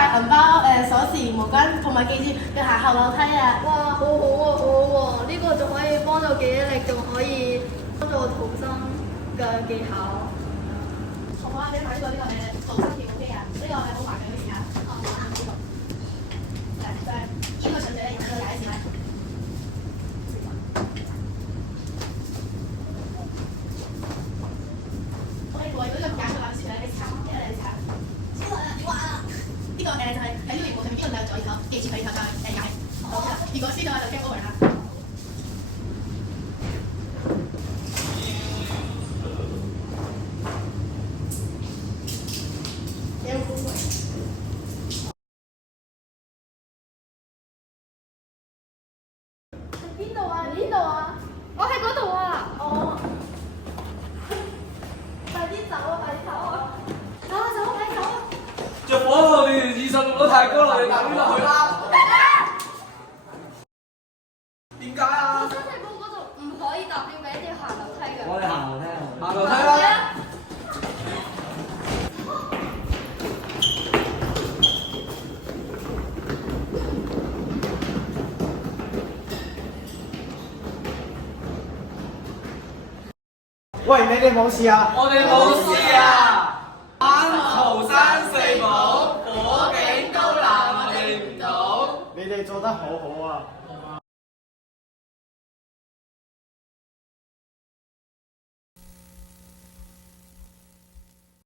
帶銀包、鎖匙、毛巾，同埋記住要行後樓梯啊！哇，好好喎，好好喎！呢個仲可以幫助記憶力，仲可以幫助逃生嘅技巧。同學啊，你睇過呢個逃生跳機啊？呢個係好麻煩嘅事啊！哦，我啱呢個。嚟，再呢個順序咧，然後再解一次咧。我哋過呢個揀嘅話，算係你查，一係你查。呢個你話啦，呢個就係喺呢條圖上面，呢個就係左耳口，記住佢然後再解。好啦，如果知道就 game over 啦。邊度啊？邊度啊？我喺嗰度啊！哦，快啲走啊！快啲走啊！走啊走啊！快啲走啊！着火路段26都太高啦，你行呢落去啦。點解啊？新世報嗰度唔可以搭標嘅，一定要行樓梯嘅。我哋行樓梯，行樓梯啦。喂，你哋冇事啊？我哋冇事啊！逃生四寶，火警都難我哋唔到。你哋做得好好啊！